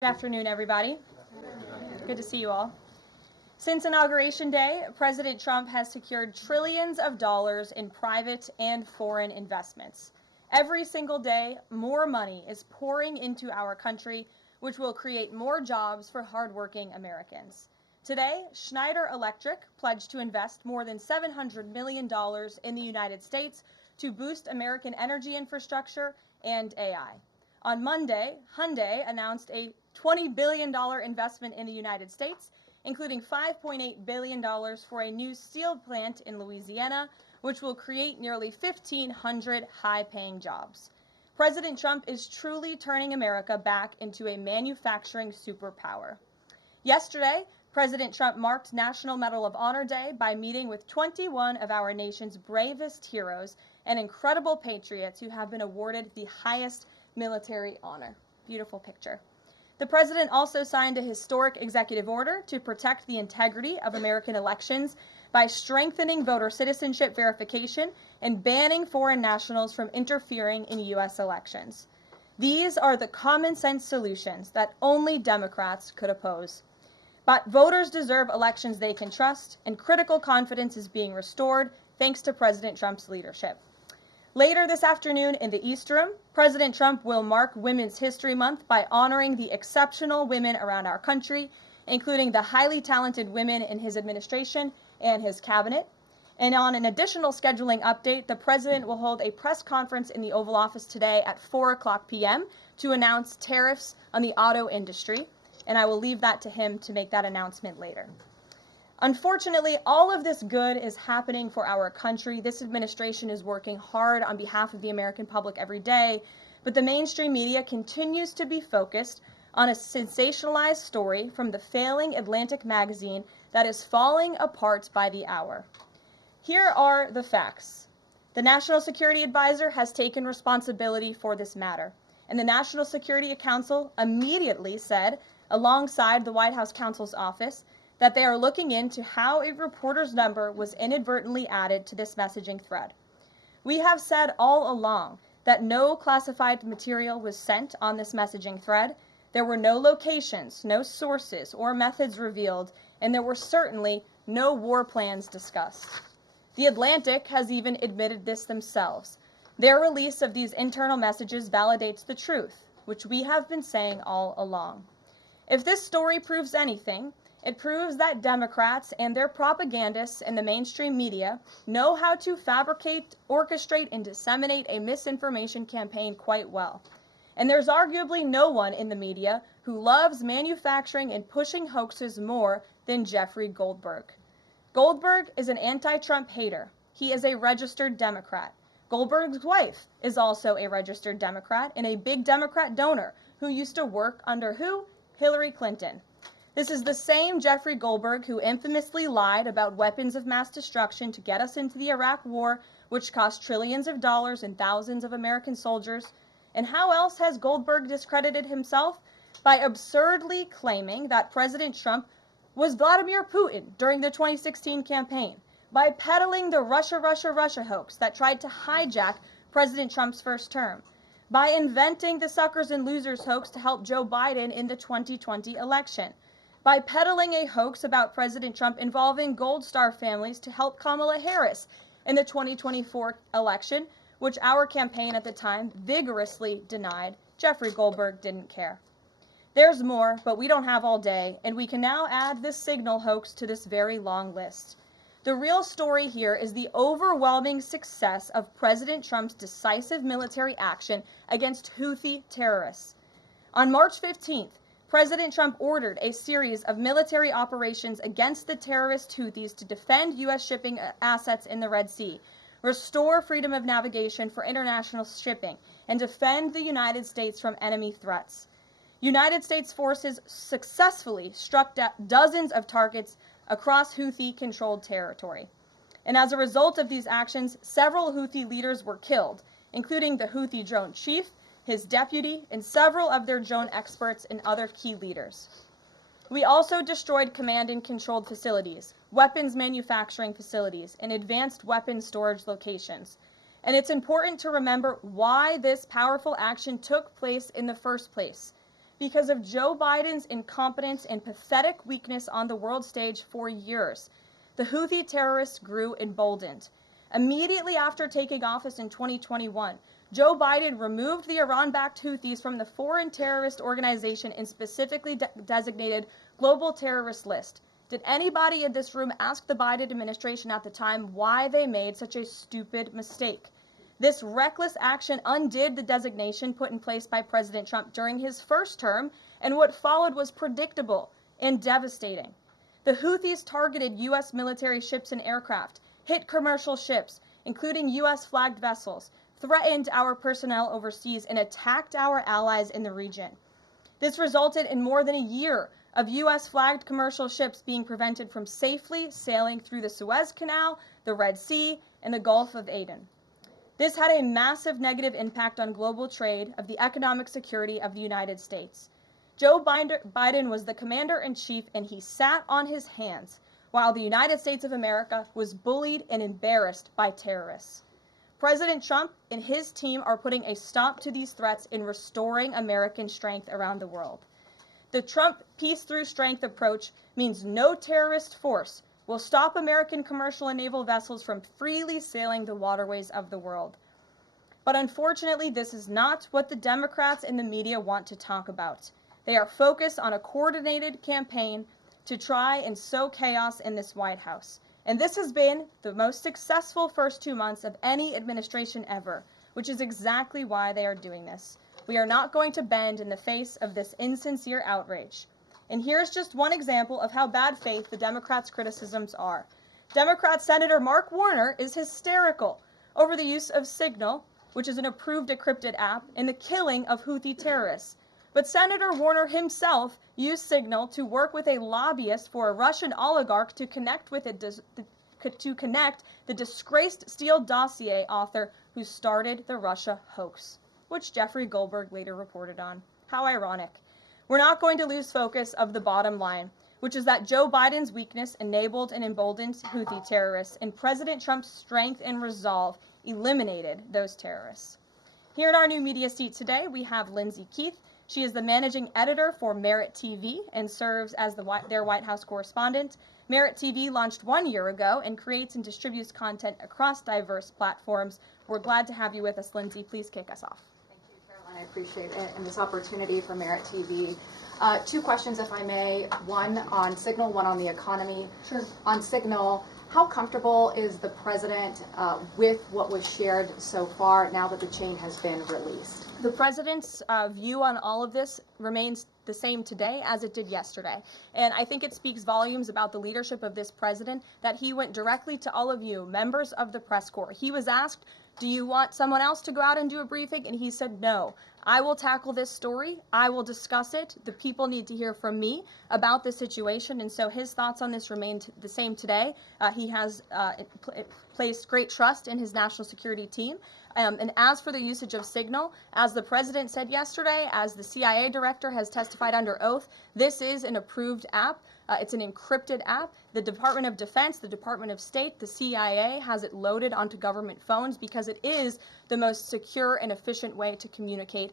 Good afternoon, everybody. Good to see you all. Since Inauguration Day, President Trump has secured trillions of dollars in private and foreign investments. Every single day, more money is pouring into our country, which will create more jobs for hardworking Americans. Today, Schneider Electric pledged to invest more than $700 million in the United States to boost American energy infrastructure and AI. On Monday, Hyundai announced a $20 billion investment in the United States, including $5.8 billion for a new steel plant in Louisiana, which will create nearly 1,500 high-paying jobs. President Trump is truly turning America back into a manufacturing superpower. Yesterday, President Trump marked National Medal of Honor Day by meeting with 21 of our nation's bravest heroes and incredible patriots who have been awarded the highest military honor. Beautiful picture. The president also signed a historic executive order to protect the integrity of American elections by strengthening voter citizenship verification and banning foreign nationals from interfering in U.S. elections. These are the common sense solutions that only Democrats could oppose. But voters deserve elections they can trust, and critical confidence is being restored thanks to President Trump's leadership. Later this afternoon in the East Room, President Trump will mark Women's History Month by honoring the exceptional women around our country, including the highly talented women in his administration and his cabinet. And on an additional scheduling update, the president will hold a press conference in the Oval Office today at 4:00 p.m. to announce tariffs on the auto industry, and I will leave that to him to make that announcement later. Unfortunately, all of this good is happening for our country. This administration is working hard on behalf of the American public every day, but the mainstream media continues to be focused on a sensationalized story from the failing Atlantic magazine that is falling apart by the hour. Here are the facts. The National Security Advisor has taken responsibility for this matter, and the National Security Council immediately said, alongside the White House counsel's office, that they are looking into how a reporter's number was inadvertently added to this messaging thread. We have said all along that no classified material was sent on this messaging thread. There were no locations, no sources, or methods revealed, and there were certainly no war plans discussed. The Atlantic has even admitted this themselves. Their release of these internal messages validates the truth, which we have been saying all along. If this story proves anything, it proves that Democrats and their propagandists in the mainstream media know how to fabricate, orchestrate, and disseminate a misinformation campaign quite well. And there's arguably no one in the media who loves manufacturing and pushing hoaxes more than Jeffrey Goldberg. Goldberg is an anti-Trump hater. He is a registered Democrat. Goldberg's wife is also a registered Democrat and a big Democrat donor who used to work under who? Hillary Clinton. This is the same Jeffrey Goldberg who infamously lied about weapons of mass destruction to get us into the Iraq War, which cost trillions of dollars and thousands of American soldiers. And how else has Goldberg discredited himself? By absurdly claiming that President Trump was Vladimir Putin during the 2016 campaign, by peddling the Russia hoax that tried to hijack President Trump's first term, by inventing the suckers and losers hoax to help Joe Biden in the 2020 election, by peddling a hoax about President Trump involving Gold Star families to help Kamala Harris in the 2024 election, which our campaign at the time vigorously denied. Jeffrey Goldberg didn't care. There's more, but we don't have all day, and we can now add this signal hoax to this very long list. The real story here is the overwhelming success of President Trump's decisive military action against Houthi terrorists. On March 15th, President Trump ordered a series of military operations against the terrorist Houthis to defend U.S. shipping assets in the Red Sea, restore freedom of navigation for international shipping, and defend the United States from enemy threats. United States forces successfully struck dozens of targets across Houthi-controlled territory. And as a result of these actions, several Houthi leaders were killed, including the Houthi drone chief, his deputy, and several of their drone experts and other key leaders. We also destroyed command and controlled facilities, weapons manufacturing facilities, and advanced weapons storage locations. And it's important to remember why this powerful action took place in the first place. because of Joe Biden's incompetence and pathetic weakness on the world stage for years. The Houthi terrorists grew emboldened. Immediately after taking office in 2021, Joe Biden removed the Iran-backed Houthis from the foreign terrorist organization and specifically designated global terrorist list. Did anybody in this room ask the Biden administration at the time why they made such a stupid mistake? This reckless action undid the designation put in place by President Trump during his first term, and what followed was predictable and devastating. The Houthis targeted U.S. military ships and aircraft, hit commercial ships, including U.S.-flagged vessels, threatened our personnel overseas, and attacked our allies in the region. This resulted in more than a year of U.S.-flagged commercial ships being prevented from safely sailing through the Suez Canal, the Red Sea, and the Gulf of Aden. This had a massive negative impact on global trade of the economic security of the United States. Joe Biden was the commander-in-chief, and he sat on his hands while the United States of America was bullied and embarrassed by terrorists. President Trump and his team are putting a stop to these threats and restoring American strength around the world. The Trump peace through strength approach means no terrorist force will stop American commercial and naval vessels from freely sailing the waterways of the world. But unfortunately, this is not what the Democrats and the media want to talk about. They are focused on a coordinated campaign to try and sow chaos in this White House. And this has been the most successful first 2 months of any administration ever, which is exactly why they are doing this. We are not going to bend in the face of this insincere outrage. And here's just one example of how bad faith the Democrats' criticisms are. Democrat Senator Mark Warner is hysterical over the use of Signal, which is an approved encrypted app, in the killing of Houthi terrorists. But Senator Warner himself used Signal to work with a lobbyist for a Russian oligarch to connect the disgraced Steele dossier author who started the Russia hoax, which Jeffrey Goldberg later reported on. How ironic. We're not going to lose focus of the bottom line, which is that Joe Biden's weakness enabled and emboldened Houthi terrorists, and President Trump's strength and resolve eliminated those terrorists. Here in our new media seat today, we have Lindsay Keith. She is the managing editor for Merit TV and serves as their White House correspondent. Merit TV launched 1 year ago and creates and distributes content across diverse platforms. We're glad to have you with us, Lindsay. Please kick us off. Thank you, Caroline. I appreciate it and this opportunity for Merit TV. 2 questions, if I may. One on Signal, one on the economy. Sure. On Signal, how comfortable is the president with what was shared so far now that the chain has been released? The president's view on all of this remains the same today as it did yesterday. And I think it speaks volumes about the leadership of this president that he went directly to all of you, members of the press corps. He was asked, do you want someone else to go out and do a briefing? And he said, no. I will tackle this story. I will discuss it. The people need to hear from me about the situation. And so his thoughts on this remain the same today. He has placed great trust in his national security team. And as for the usage of Signal, as the president said yesterday, as the CIA director has testified under oath, this is an approved app. It's an encrypted app. The Department of Defense, the Department of State, the CIA has it loaded onto government phones because it is the most secure and efficient way to communicate.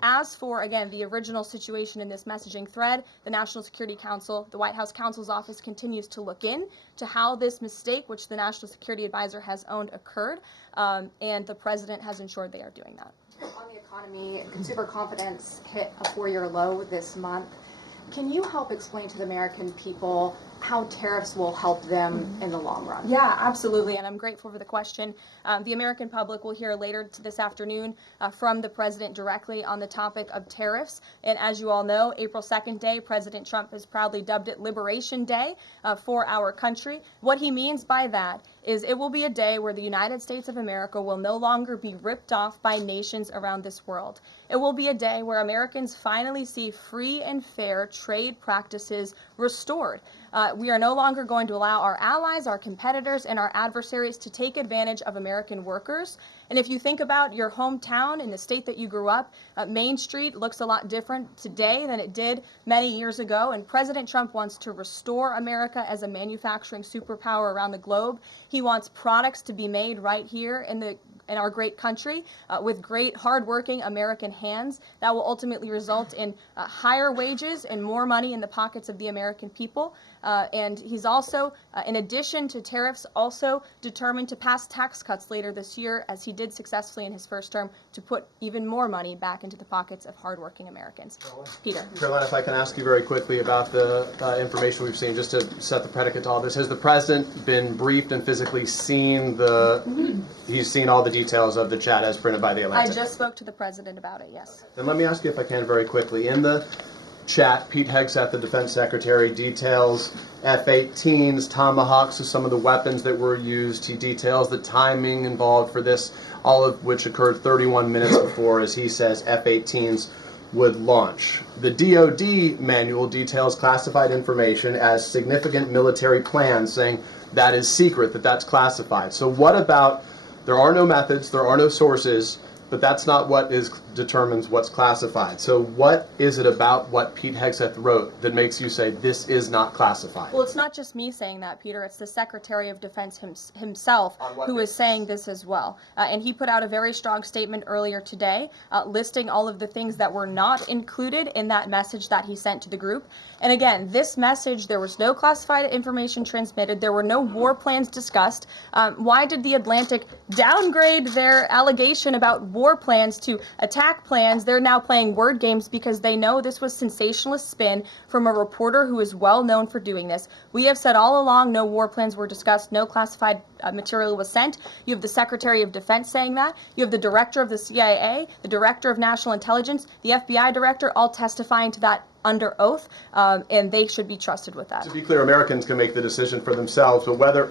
As for, again, the original situation in this messaging thread, the National Security Council, the White House counsel's office continues to look in to how this mistake, which the National Security Advisor has owned, occurred, and the president has ensured they are doing that. On the economy, consumer confidence hit a 4-year low this month. Can you help explain to the American people how tariffs will help them in the long run? Yeah, absolutely, and I'm grateful for the question. The American public will hear later this afternoon from the president directly on the topic of tariffs. And as you all know, April 2nd day, President Trump has proudly dubbed it Liberation Day for our country. What he means by that is it will be a day where the United States of America will no longer be ripped off by nations around this world. It will be a day where Americans finally see free and fair trade practices restored. We are no longer going to allow our allies, our competitors, and our adversaries to take advantage of American workers. And if you think about your hometown in the state that you grew up, Main Street looks a lot different today than it did many years ago. And President Trump wants to restore America as a manufacturing superpower around the globe. He wants products to be made right here in the our great country with great, hardworking American hands that will ultimately result in higher wages and more money in the pockets of the American people. And he's also, in addition to tariffs, also determined to pass tax cuts later this year, as he did successfully in his first term, to put even more money back into the pockets of hardworking Americans. Peter. Caroline, if I can ask you very quickly about the information we've seen, just to set the predicate to all this. Has the president been briefed and physically seen he's seen all the details of the chat as printed by the Atlantic? I just spoke to the president about it, yes. Then let me ask you, if I can, very quickly. In the chat, Pete Hegseth, the defense secretary, details F-18s, Tomahawks, so some of the weapons that were used. He details the timing involved for this, all of which occurred 31 minutes before, as he says, F-18s would launch. The DoD manual details classified information as significant military plans, saying that is secret, that's classified. So what about, there are no methods, there are no sources, but that's not what determines what's classified. So what is it about what Pete Hegseth wrote that makes you say this is not classified? Well, it's not just me saying that, Peter. It's the Secretary of Defense himself who is saying this as well. And he put out a very strong statement earlier today listing all of the things that were not included in that message that he sent to the group. And again, this message, there was no classified information transmitted. There were no war plans discussed. Why did the Atlantic downgrade their allegation about war plans to attack plans? They're now playing word games because they know this was sensationalist spin from a reporter who is well known for doing this. We have said all along no war plans were discussed, no classified material was sent. You have the Secretary of Defense saying that. You have the Director of the CIA, the Director of National Intelligence, the FBI Director, all testifying to that under oath, and they should be trusted with that. To be clear, Americans can make the decision for themselves, but whether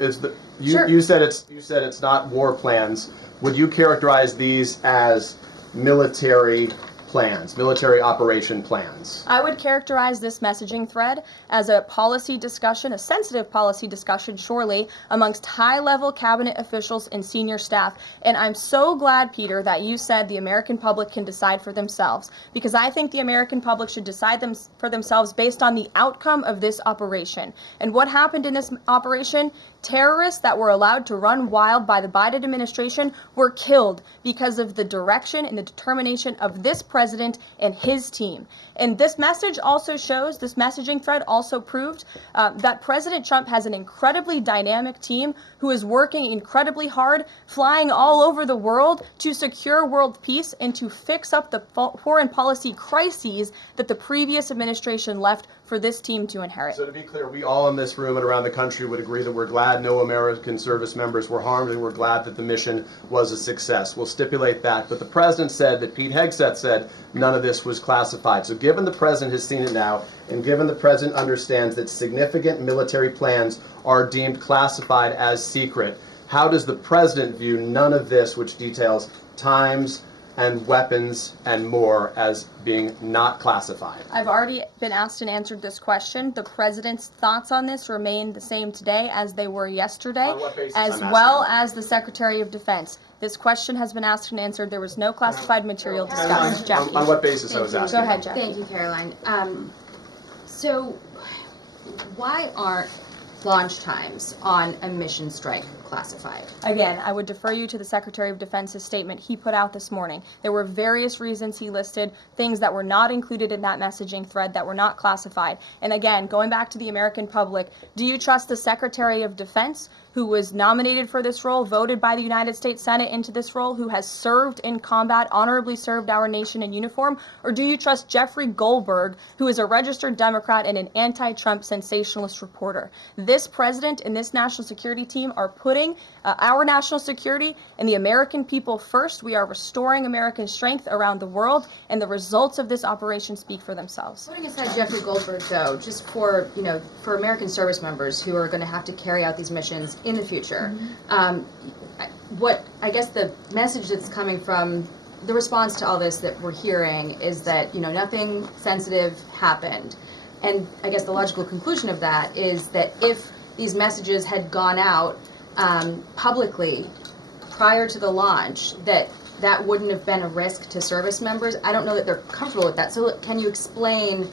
Sure. you said it's not war plans. Would you characterize these as military plans, military operation plans? I would characterize this messaging thread as a policy discussion, a sensitive policy discussion, surely, amongst high-level cabinet officials and senior staff. And I'm so glad, Peter, that you said the American public can decide for themselves, because I think the American public should decide for themselves based on the outcome of this operation. And what happened in this operation? Terrorists that were allowed to run wild by the Biden administration were killed because of the direction and the determination of this president and his team. And this message also shows, this messaging thread also proved that President Trump has an incredibly dynamic team who is working incredibly hard, flying all over the world to secure world peace and to fix up the foreign policy crises that the previous administration left for this team to inherit. So to be clear, we all in this room and around the country would agree that we're glad no American service members were harmed, and we're glad that the mission was a success. We'll stipulate that. But the president said that Pete Hegseth said none of this was classified. So given the president has seen it now, and given the president understands that significant military plans are deemed classified as secret, how does the president view none of this, which details times and weapons and more, as being not classified? I've already been asked and answered this question. The president's thoughts on this remain the same today as they were yesterday, On what basis, as I'm well asking? as the Secretary of Defense. This question has been asked and answered. There was no classified material discussed. Jackie. On what basis I was asking? Go ahead, Jackie. Thank you, Caroline. So why aren't launch times on a mission strike classified? Again, I would defer you to the Secretary of Defense's statement he put out this morning. There were various reasons he listed, things that were not included in that messaging thread that were not classified. And again, going back to the American public, do you trust the Secretary of Defense, who was nominated for this role, voted by the United States Senate into this role, who has served in combat, honorably served our nation in uniform? Or do you trust Jeffrey Goldberg, who is a registered Democrat and an anti-Trump sensationalist reporter? This president and this national security team are putting our national security and the American people first. We are restoring American strength around the world, and the results of this operation speak for themselves. Putting aside Jeffrey Goldberg, though, just for American service members who are going to have to carry out these missions in the future, what I guess the message that's coming from the response to all this that we're hearing is that nothing sensitive happened, and I guess the logical conclusion of that is that if these messages had gone out publicly prior to the launch, that wouldn't have been a risk to service members. I don't know that they're comfortable with that. So can you explain,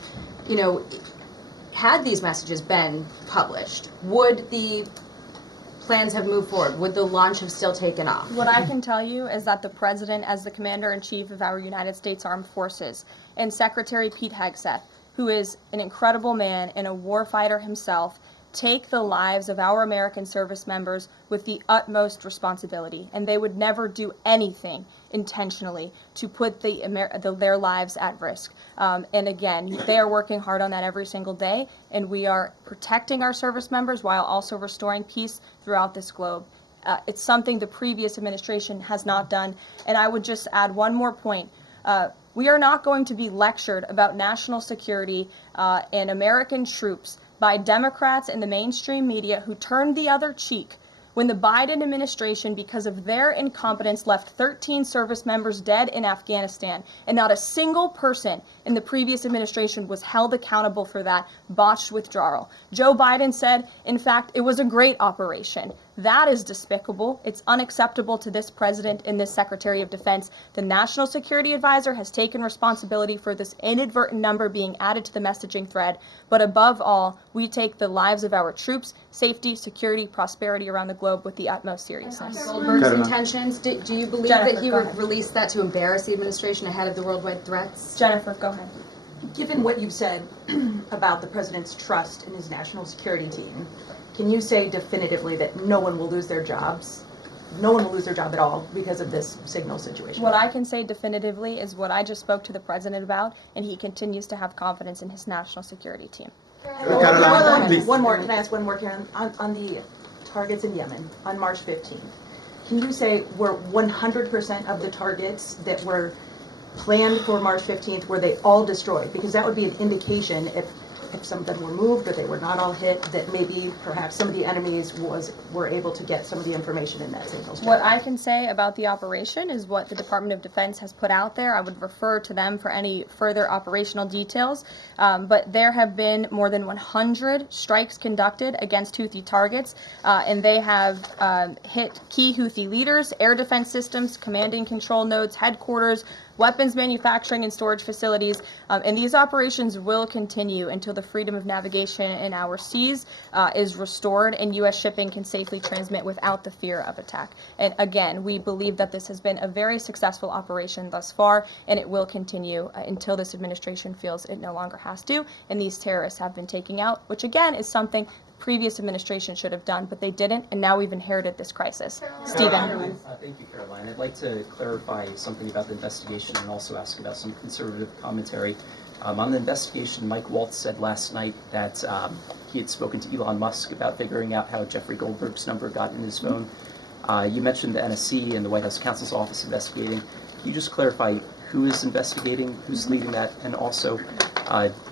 had these messages been published, would the plans have moved forward? Would the launch have still taken off? What I can tell you is that the President, as the Commander-in-Chief of our United States Armed Forces, and Secretary Pete Hegseth, who is an incredible man and a warfighter himself, take the lives of our American service members with the utmost responsibility, and they would never do anything intentionally to put their lives at risk. And again, they are working hard on that every single day, and we are protecting our service members while also restoring peace throughout this globe. It's something the previous administration has not done, and I would just add one more point. We are not going to be lectured about national security and American troops by Democrats and the mainstream media who turned the other cheek when the Biden administration, because of their incompetence, left 13 service members dead in Afghanistan, and not a single person in the previous administration was held accountable for that botched withdrawal. Joe Biden said, in fact, it was a great operation. That is despicable. It's unacceptable to this president and this Secretary of Defense. The National Security Advisor has taken responsibility for this inadvertent number being added to the messaging thread. But above all, we take the lives of our troops, safety, security, prosperity around the globe with the utmost seriousness. Goldberg's intentions, do you believe Jennifer, that he go would ahead. release that to embarrass the administration ahead of the worldwide threats? Jennifer, go ahead. Given what you've said about the president's trust in his national security team, can you say definitively that no one will lose their jobs? No one will lose their job at all because of this signal situation? What I can say definitively is what I just spoke to the president about, and he continues to have confidence in his national security team. One more. Can I ask one more, Karen? On the targets in Yemen on March 15th, can you say were 100% of the targets that were planned for March 15th, were they all destroyed? Because that would be an indication if some of them were moved or they were not all hit, that maybe perhaps some of the enemies were able to get some of the information in that signals. What I can say about the operation is what the Department of Defense has put out there. I would refer to them for any further operational details. But there have been more than 100 strikes conducted against Houthi targets, and they have hit key Houthi leaders, air defense systems, command and control nodes, headquarters, weapons manufacturing and storage facilities, and these operations will continue until the freedom of navigation in our seas is restored and U.S. shipping can safely transmit without the fear of attack. And again, we believe that this has been a very successful operation thus far, and it will continue until this administration feels it no longer has to, and these terrorists have been taken out, which again is something previous administration should have done, but they didn't, and now we've inherited this crisis. Stephen. Thank you, Caroline. I'd like to clarify something about the investigation and also ask about some conservative commentary. On the investigation, Mike Waltz said last night that he had spoken to Elon Musk about figuring out how Jeffrey Goldberg's number got in his phone. You mentioned the NSC and the White House counsel's office investigating. Can you just clarify who is investigating, who's leading that, and also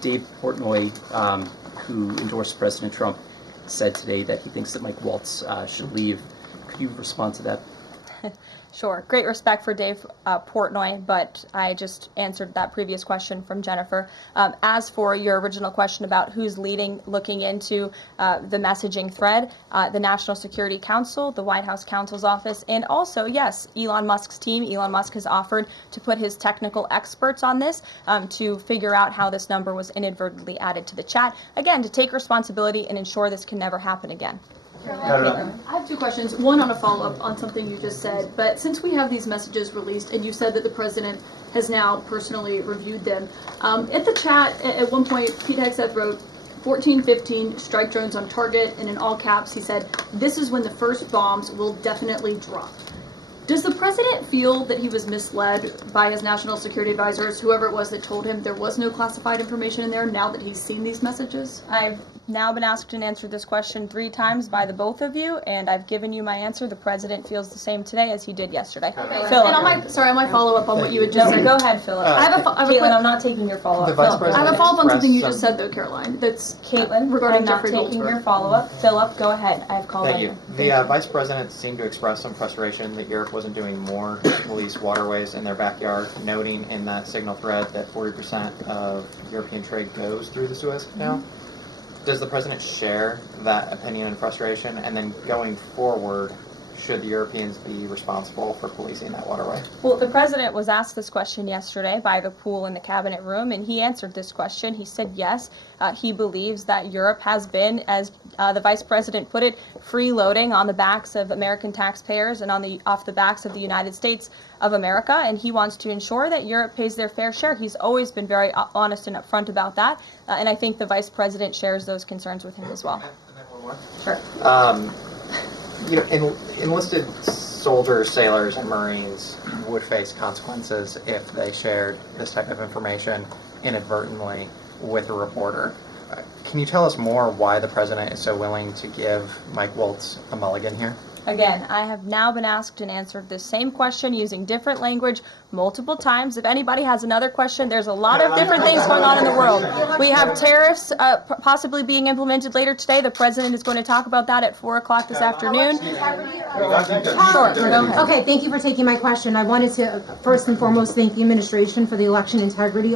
Dave Portnoy, who endorsed President Trump, said today that he thinks that Mike Waltz should leave. Could you respond to that? Sure. Great respect for Dave Portnoy, but I just answered that previous question from Jennifer. As for your original question about who's looking into the messaging thread, the National Security Council, the White House counsel's office, and also, yes, Elon Musk's team. Elon Musk has offered to put his technical experts on this to figure out how this number was inadvertently added to the chat. Again, to take responsibility and ensure this can never happen again. I have two questions. One on a follow-up on something you just said. But since we have these messages released, and you said that the president has now personally reviewed them, at the chat, at one point, Pete Hegseth wrote 14-15 strike drones on target, and in all caps, he said, "This is when the first bombs will definitely drop." Does the president feel that he was misled by his national security advisors, whoever it was that told him there was no classified information in there, now that he's seen these messages? I've now been asked and answered this question 3 times by the both of you, and I've given you my answer. The president feels the same today as he did yesterday. Okay. Philip. And on my follow-up on what you had just said. Go ahead, Philip. I have a Caitlin, I'm not taking your follow-up. Philip, I have a follow-up on something you expressed just said, though, Caroline. That's Caitlin, regarding I'm not Jeffrey taking Goldberg. your follow-up. Philip, go ahead. I have called Thank on you. The Vice President seemed to express some frustration that Europe wasn't doing more to police waterways in their backyard, noting in that signal thread that 40% of European trade goes through the Suez Canal. Does the President share that opinion and frustration? And then going forward, should the Europeans be responsible for policing that waterway? Well, the president was asked this question yesterday by the pool in the cabinet room, and he answered this question. He said yes, he believes that Europe has been, as the vice president put it, freeloading on the backs of American taxpayers and off the backs of the United States of America, and he wants to ensure that Europe pays their fair share. He's always been very honest and upfront about that, and I think the vice president shares those concerns with him as well. And then one more. Sure. Enlisted soldiers, sailors, and Marines would face consequences if they shared this type of information inadvertently with a reporter. Can you tell us more why the president is so willing to give Mike Waltz a mulligan here? Again, I have now been asked and answered this same question using different language multiple times. If anybody has another question, there's a lot of different things going on in the world. We have tariffs possibly being implemented later today. The president is going to talk about that at 4 o'clock this afternoon. Sure, go ahead. Okay, thank you for taking my question. I wanted to first and foremost thank the administration for the election integrity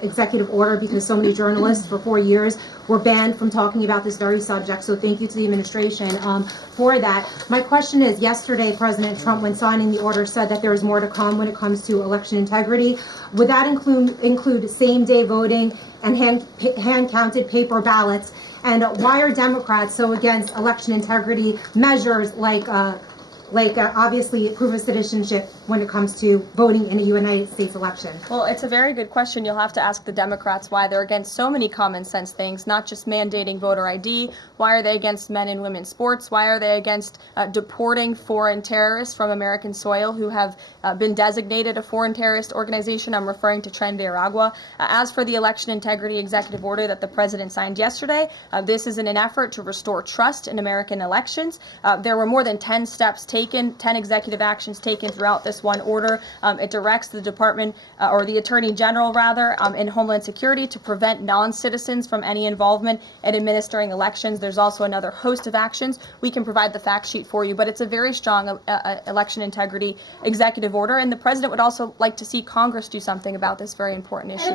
executive order, because so many journalists for 4 years were banned from talking about this very subject. So thank you to the administration for that. My question is, yesterday President Trump, when signing the order, said that there is more to come when it comes to election integrity. Would that include same-day voting and hand-counted paper ballots? And why are Democrats so against election integrity measures like obviously proof of citizenship when it comes to voting in a United States election? Well, it's a very good question. You'll have to ask the Democrats why they're against so many common sense things, not just mandating voter ID. Why are they against men and women's sports? Why are they against deporting foreign terrorists from American soil who have been designated a foreign terrorist organization? I'm referring to Tren de Aragua. As for the election integrity executive order that the president signed yesterday, this is in an effort to restore trust in American elections. There were more than 10 steps taken, 10 executive actions taken throughout this one order. It directs the Department, or the Attorney General rather, in Homeland Security to prevent non-citizens from any involvement in administering elections. There's also another host of actions. We can provide the fact sheet for you, but it's a very strong election integrity executive order, and the president would also like to see Congress do something about this very important issue.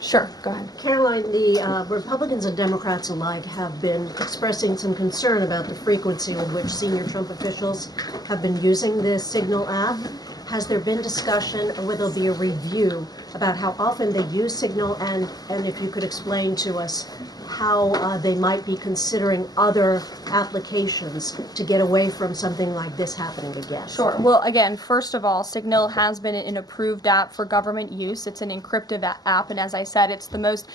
Sure, go ahead. Karoline, the Republicans and Democrats alike have been expressing some concern about the frequency with which senior Trump officials have been using the Signal app. Has there been discussion, or will there be a review about how often they use Signal, and if you could explain to us how they might be considering other applications to get away from something like this happening again? Sure. Well, again, first of all, Signal has been an approved app for government use. It's an encrypted app, and as I said, it's the most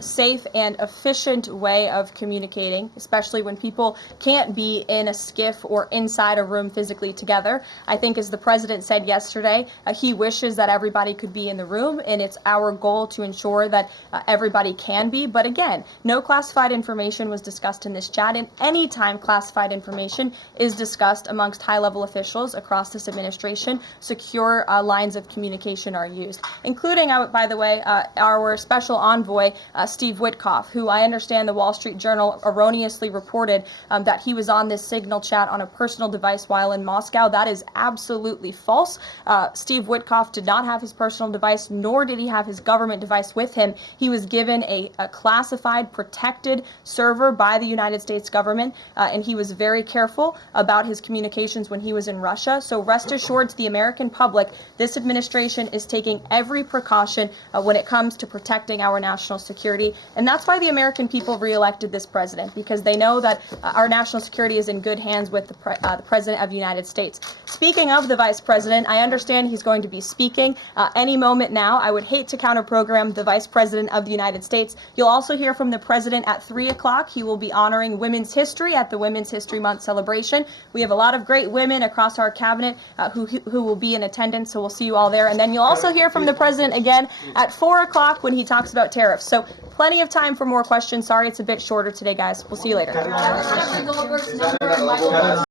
safe and efficient way of communicating, especially when people can't be in a skiff or inside a room physically together. I think, as the president said yesterday, he wishes that everybody could be in the room, and it's our goal to ensure that everybody can be. But again, no classified information was discussed in this chat, and any time classified information is discussed amongst high-level officials across this administration, secure lines of communication are used, including, by the way, our special envoy, Steve Witkoff, who I understand the Wall Street Journal erroneously reported that he was on this Signal chat on a personal device while in Moscow. That is absolutely false. Steve Witkoff did not have his personal device, nor did he have his government device with him. He was given a classified, protected server by the United States government, and he was very careful about his communications when he was in Russia. So rest assured to the American public, this administration is taking every precaution when it comes to protecting our national security, and that's why the American people reelected this president, because they know that our national security is in good hands with the President of the United States. Speaking of the Vice President, I understand he's going to be speaking any moment now. I would hate to counter-program the Vice President of the United States. You'll also hear from the President at 3 o'clock. He will be honoring women's history at the Women's History Month celebration. We have a lot of great women across our cabinet who will be in attendance, so we'll see you all there. And then you'll also hear from the President again at 4 o'clock when he talks about tariffs. So plenty of time for more questions. Sorry it's a bit shorter today, guys. We'll see you later.